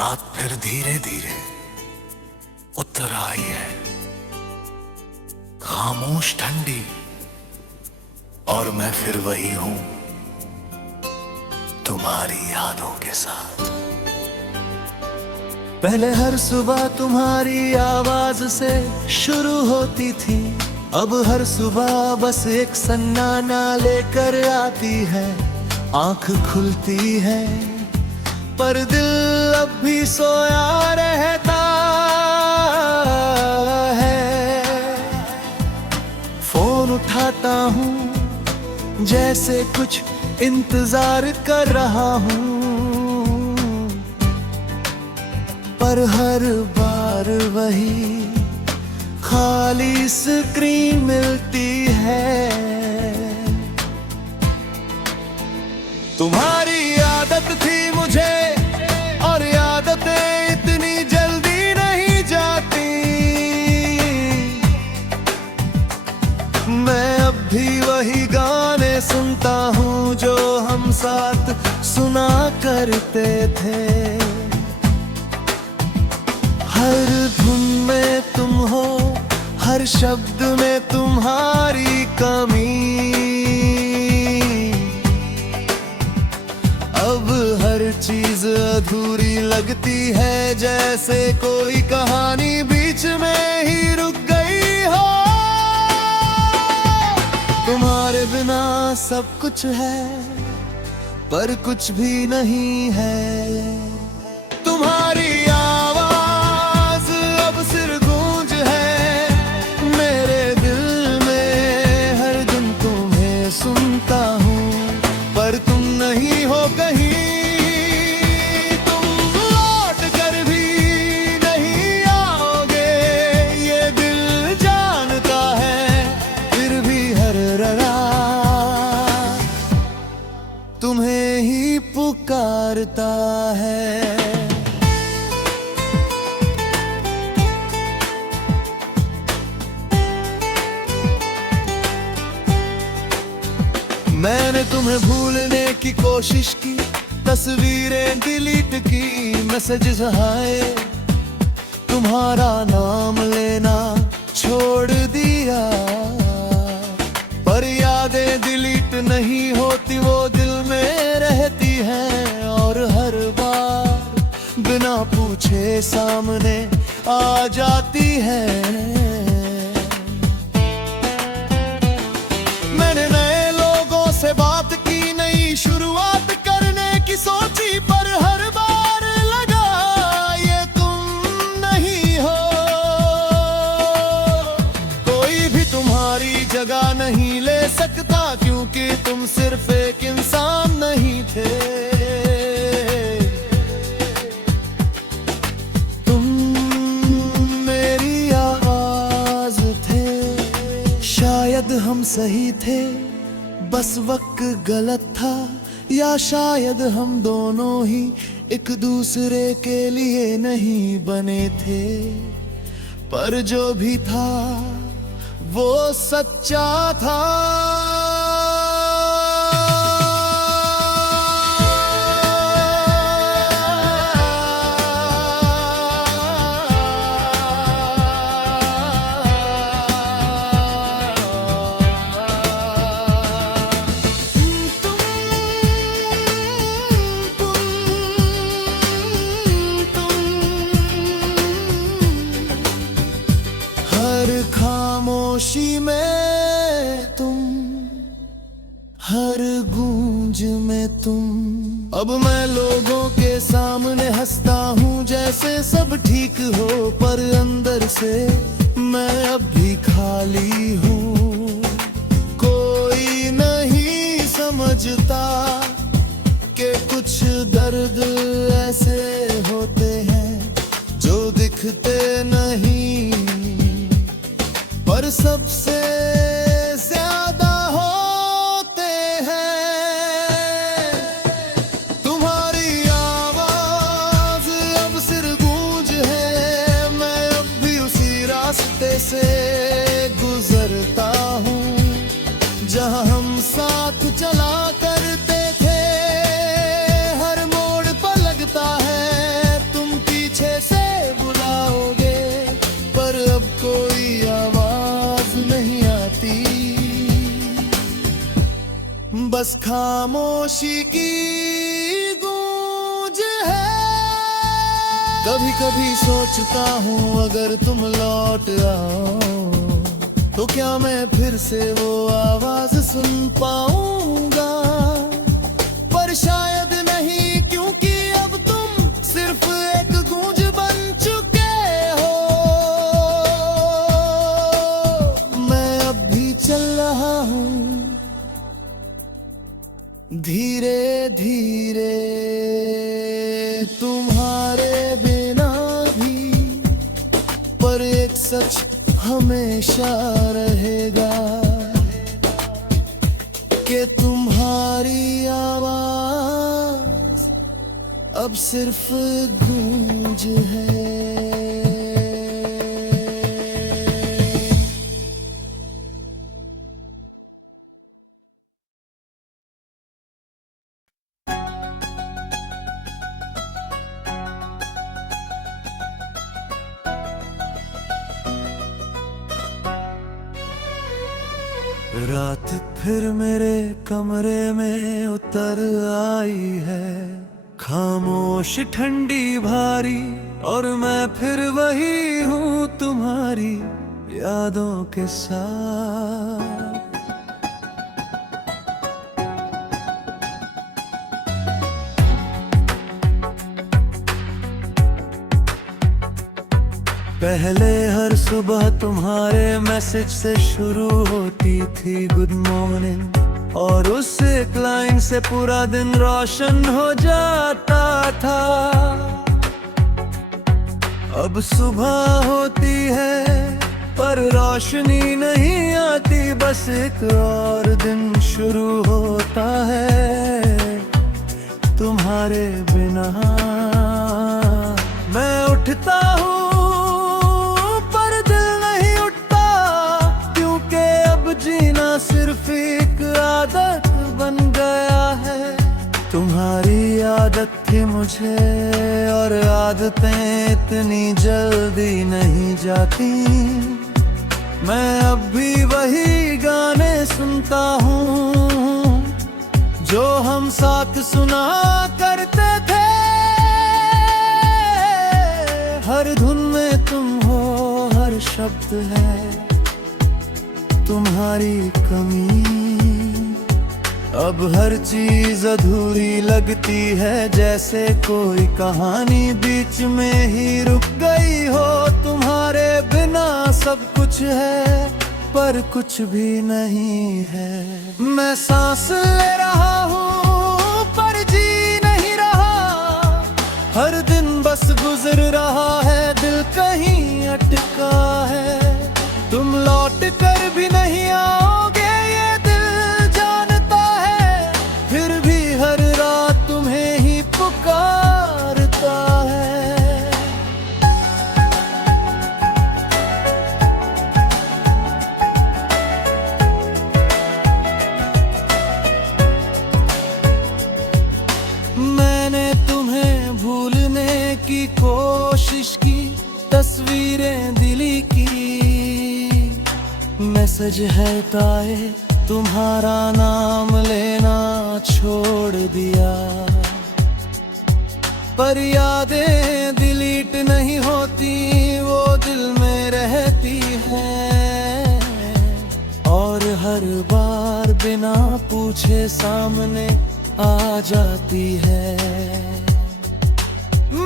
रात फिर धीरे धीरे उतर आई है, खामोश ठंडी, और मैं फिर वही हूं तुम्हारी यादों के साथ। पहले हर सुबह तुम्हारी आवाज से शुरू होती थी, अब हर सुबह बस एक सन्नाटा लेकर आती है। आंख खुलती है पर दिल अब भी सोया रहता है। फोन उठाता हूँ जैसे कुछ इंतजार कर रहा हूँ, पर हर बार वही खाली स्क्रीन मिलती है। तुम्हारी आदत थी मुझे, और आदतें इतनी जल्दी नहीं जाती। मैं अब भी वही गाने सुनता हूँ जो हम साथ सुना करते थे। हर धुन में तुम हो, हर शब्द में तुम्हारी कमी। अब हर चीज अधूरी लगती है, जैसे कोई कहानी बीच में ही रुक गई हो। तुम्हारे बिना सब कुछ है पर कुछ भी नहीं है। तुम्हारी आवाज अब सिर्फ गूंज है मेरे दिल में। हर दिन तुम्हें सुनता हूँ पर तुम नहीं हो कहीं। तुम लौट कर भी नहीं आओगे, ये दिल जानता है। फिर भी हर रात तुम्हें ही पुकारता है। मैंने तुम्हें भूलने की कोशिश की, तस्वीरें डिलीट की, मैसेजेस हाय तुम्हारा नाम लेना छोड़ दिया। पर यादें डिलीट नहीं होती, वो दिल में रहती हैं, और हर बार बिना पूछे सामने आ जाती है। मैंने नए लोगों से बात की, नई शुरुआत करने की सोची, पर हर बार लगा ये तुम नहीं हो। कोई भी तुम्हारी जगह नहीं ले सकता, क्योंकि तुम सिर्फ एक इंसान नहीं थे। तुम मेरी आवाज थे, शायद हम सही थे, बस वक्त गलत था, या शायद हम दोनों ही एक दूसरे के लिए नहीं बने थे। पर जो भी था वो सच्चा था। खामोशी में तुम, हर गूंज में तुम। अब मैं लोगों के सामने हंसता हूँ जैसे सब ठीक हो, पर अंदर से मैं अब भी खाली हूँ। कोई नहीं समझता कि कुछ दर्द ऐसे होते हैं जो दिखते नहीं, पर सबसे ज्यादा होते हैं। तुम्हारी आवाज अब सिर्फ गूंज है, मैं अब भी उसी रास्ते से गुजरता हूँ जहाँ हम साथ चला करते थे। हर मोड़ पर लगता है तुम बस खामोशी की गूंज है। कभी कभी सोचता हूँ अगर तुम लौट आओ तो क्या मैं फिर से वो आवाज सुन पाऊंगा, पर शायद नहीं, क्योंकि अब तुम सिर्फ एक गूंज बन चुके हो। मैं अब भी चल रहा हूँ धीरे धीरे तुम्हारे बिना भी, पर एक सच हमेशा रहेगा कि तुम्हारी आवाज अब सिर्फ गूंज है। रात फिर मेरे कमरे में उतर आई है, खामोश ठंडी भारी, और मैं फिर वही हूँ तुम्हारी यादों के साथ। पहले हर सुबह तुम्हारे मैसेज से शुरू होती थी गुड मॉर्निंग, और उस एक लाइन से पूरा दिन रोशन हो जाता था। अब सुबह होती है पर रोशनी नहीं आती, बस एक और दिन शुरू होता है तुम्हारे बिना। मैं उठता हूँ सिर्फ एक आदत बन गया है। तुम्हारी आदत थी मुझे, और आदतें इतनी जल्दी नहीं जाती। मैं अब भी वही गाने सुनता हूँ जो हम साथ सुना करते थे। हर धुन में तुम हो, हर शब्द है तुम्हारी कमी। अब हर चीज अधूरी लगती है, जैसे कोई कहानी बीच में ही रुक गई हो। तुम्हारे बिना सब कुछ है पर कुछ भी नहीं है। मैं सांस ले रहा हूँ पर जी नहीं रहा, हर दिन बस गुजर रहा है, दिल कहीं अटका है। तुम लौट कर भी नहीं आओगे ये दिल जानता है, फिर भी हर रात तुम्हें ही पुकारता है। मैंने तुम्हें भूलने की कोशिश की, तस्वीरें दिली की, मैसेज है ताए तुम्हारा नाम लेना छोड़ दिया। पर यादें डिलीट नहीं होती, वो दिल में रहती हैं, और हर बार बिना पूछे सामने आ जाती है।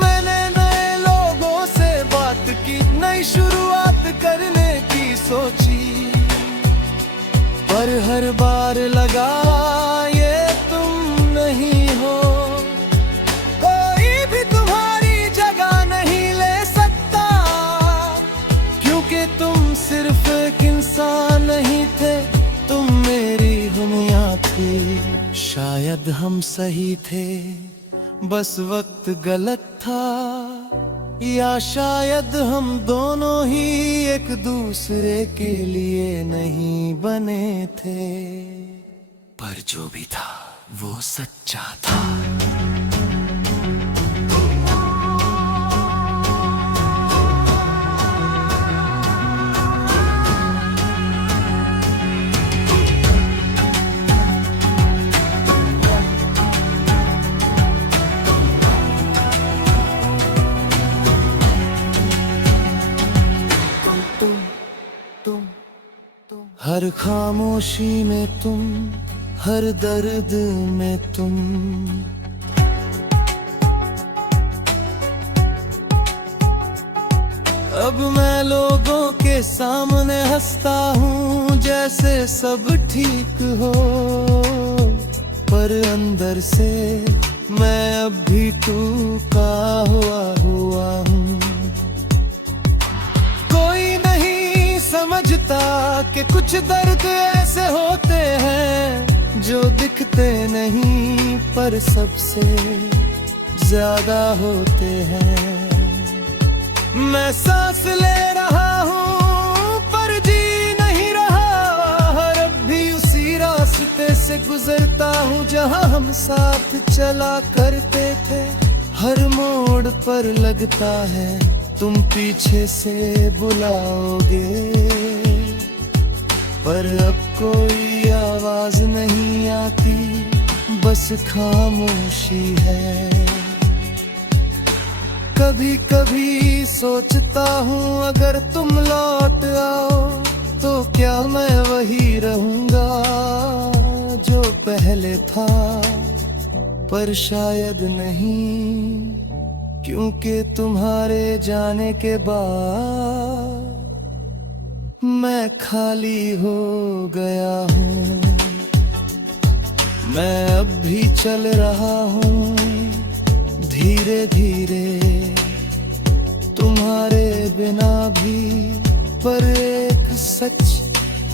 मैंने नए लोगों से बात की, नई शुरुआत करने की सोची, पर हर बार लगा ये तुम नहीं हो। कोई भी तुम्हारी जगह नहीं ले सकता, क्योंकि तुम सिर्फ एक इंसान नहीं थे, तुम मेरी दुनिया थी। शायद हम सही थे, बस वक्त गलत था, या शायद हम दोनों ही एक दूसरे के लिए नहीं बने थे। पर जो भी था वो सच्चा था। हर खामोशी में तुम, हर दर्द में तुम। अब मैं लोगों के सामने हंसता हूँ जैसे सब ठीक हो, पर अंदर से मैं अब भी टूटा हुआ हूँ। कोई नहीं समझता कि कुछ दर्द ऐसे होते हैं जो दिखते नहीं पर सबसे ज्यादा होते हैं। मैं सांस ले रहा हूँ पर जी नहीं रहा, हर अब भी उसी रास्ते से गुजरता हूँ जहाँ हम साथ चला करते थे। हर मोड़ पर लगता है तुम पीछे से बुलाओगे, पर अब कोई आवाज नहीं आती, बस खामोशी है। कभी कभी सोचता हूँ अगर तुम लौट आओ तो क्या मैं वही रहूँगा जो पहले था, पर शायद नहीं, क्योंकि तुम्हारे जाने के बाद मैं खाली हो गया हूँ। मैं अब भी चल रहा हूँ धीरे धीरे तुम्हारे बिना भी, पर एक सच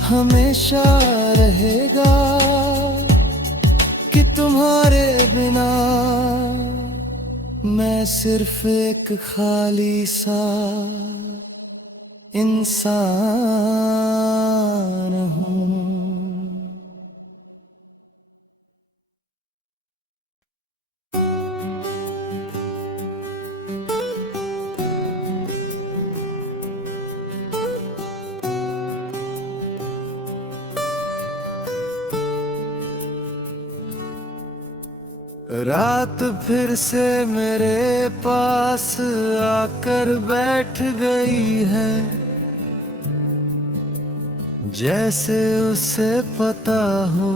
हमेशा रहेगा कि तुम्हारे बिना मैं सिर्फ एक खाली सा इंसान हूँ। रात फिर से मेरे पास आकर बैठ गई है, जैसे उसे पता हो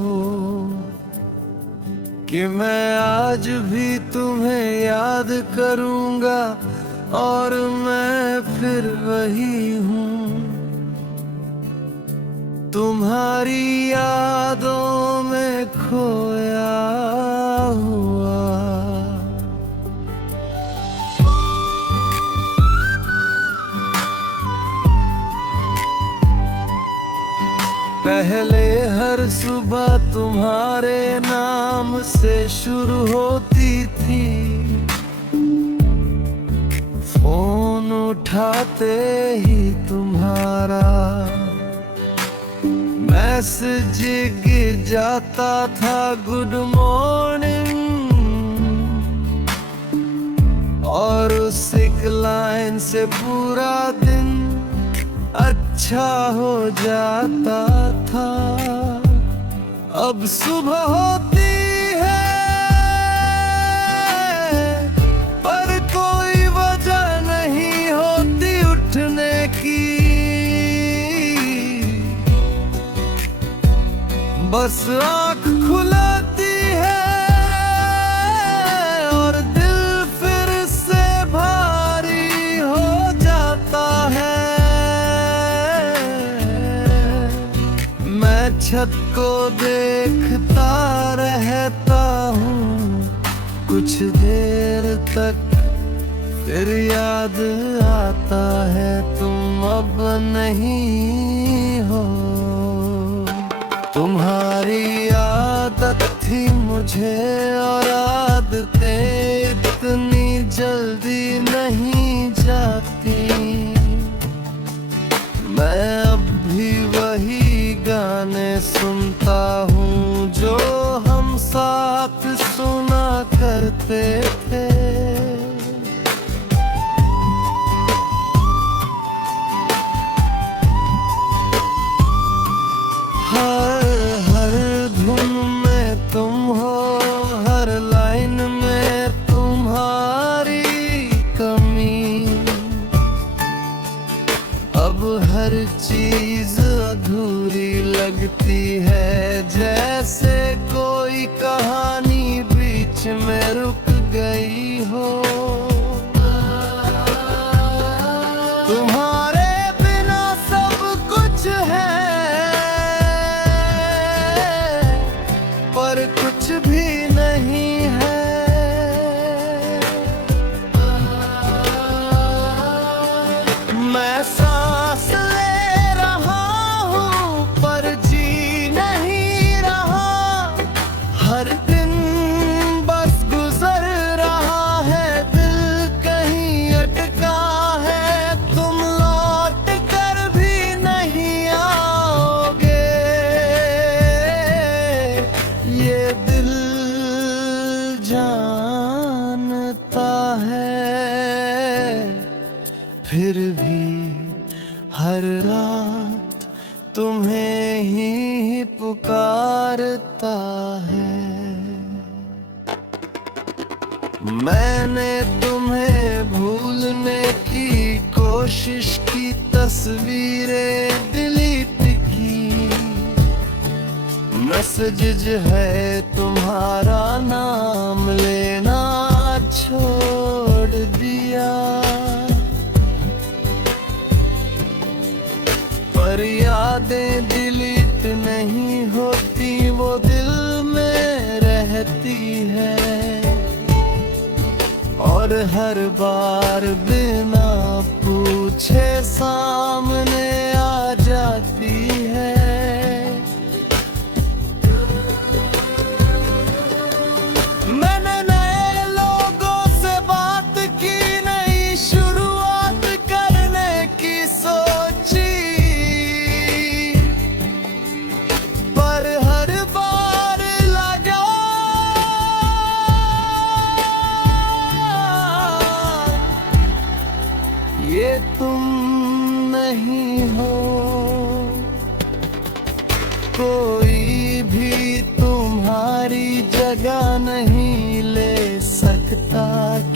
कि मैं आज भी तुम्हें याद करूंगा और मैं फिर वही हूँ, तुम्हारी यादों में खोया हुआ। पहले हर सुबह तुम्हारे नाम से शुरू होती थी, फोन उठाते ही तुम्हारा मैसेज गिर जाता था, गुड मॉर्निंग, और उस एक लाइन से पूरा दिन अच्छा हो जाता था। अब सुबह होती है पर कोई वजह नहीं होती उठने की, बस आँख खुलती है और दिल फिर से भारी हो जाता है। मैं छत को देखता रहता हूँ कुछ देर तक, फिर याद आता है तुम अब नहीं हो। तुम्हारी आदत थी मुझे और आदतें इतनी जल्दी नहीं जाती, मैं अब भी वही गाने सुनता हूँ जो हम साथ सुना करते थे। हर धुन में तुम हो, हर लाइन में तुम्हारी कमी, अब हर चीज अधूरी गई हो। तुम्हारे बिना सब कुछ है, पर कुछ भी नहीं है। मैं सांस ले रहा हूँ पर जी नहीं रहा। हर दिन बस गुजर रहा है, दिल कहीं अटका है। तुम लौट कर भी नहीं आओगे, ये दिल जानता है। फिर भी हर रात तुम्हें ही पुकारता है। मैंने तुम्हें भूलने की कोशिश की, तस्वीरें डिलीट की। मैसेज है तुम्हारा नाम लेना छोड़ दिया। पर यादें डिलीट नहीं होती, वो दिल में रहती है। और हर बार बिना पूछे सामने आ जाती है। मैंने नए लोगों से बात की, नई शुरुआत करने की सोची। पर हर बार लगा ये तुम नहीं हो। कोई भी तुम्हारी जगह नहीं ले सकता,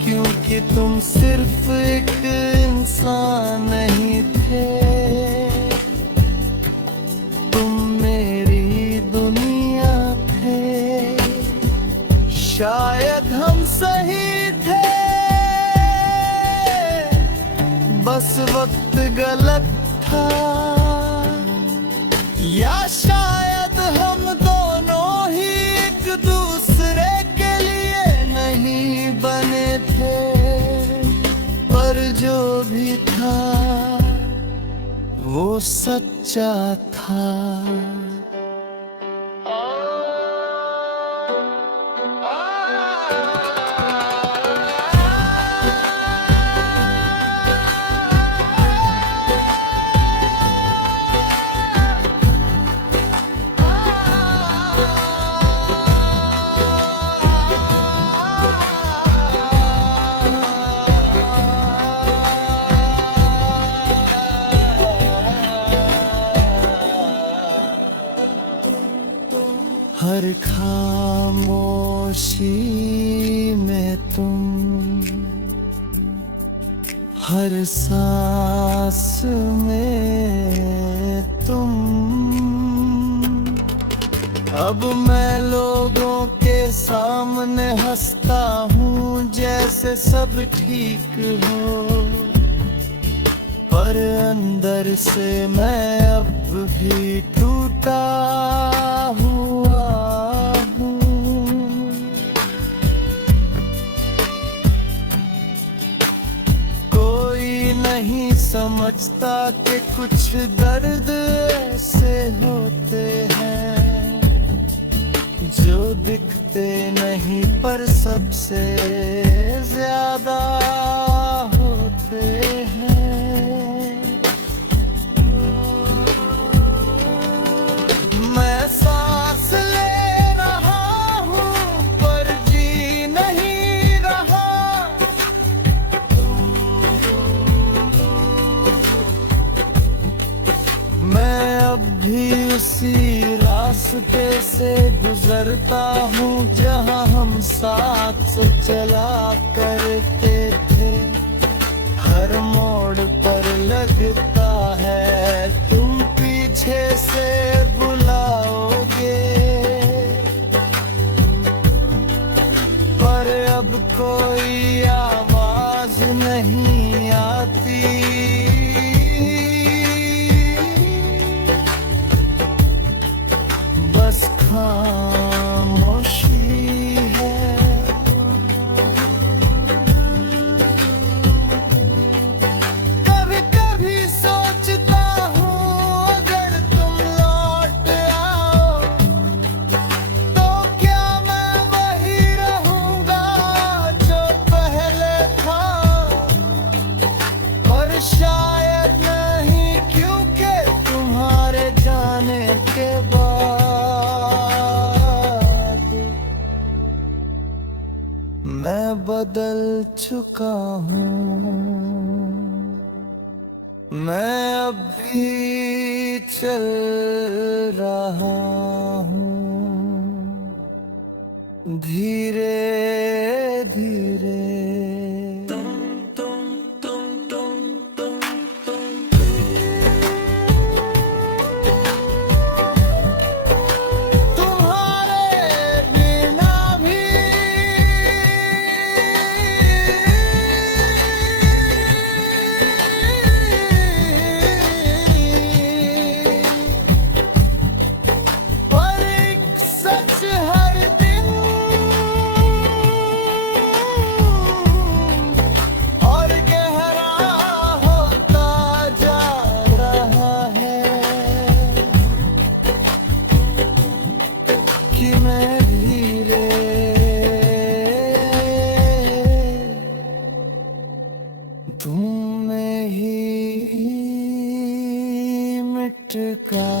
क्योंकि तुम सिर्फ एक इंसान नहीं थे। तुम मेरी दुनिया थे। शायद हम सही थे, बस वक्त गलत था। या शायद हम दोनों ही एक दूसरे के लिए नहीं बने थे। पर जो भी था वो सच्चा था। हर खामोशी में तुम, हर सांस में तुम। अब मैं लोगों के सामने हंसता हूँ जैसे सब ठीक हो, पर अंदर से मैं अब भी टूटा हुआ हूँ। कोई नहीं समझता कि कुछ दर्द ऐसे होते हैं जो दिखते नहीं पर सबसे ज्यादा होते हैं। मैं सांस ले रहा हूँ पर जी नहीं रहा। मैं अब भी उसी रास्ते से गुजरता हूँ जहाँ हम साथ चला करते थे। हर मोड़ पर लगता है तुम पीछे से बुलाओगे, पर अब को कोई आवाज नहीं आती, बस खामोशी है। कभी कभी सोचता हूँ अगर तुम लौट आओ तो क्या मैं वही रहूंगा जो पहले था, और शायद नहीं, क्योंकि तुम्हारे जाने के बाद मैं बदल चुका हूँ। मैं अब भी चल रहा हूँ धीरे धीरे। तुम्हारे बिना भी पर एक सच हर दिन और गहरा होता जा रहा है कि मैं धीरे तुम में ही मिट का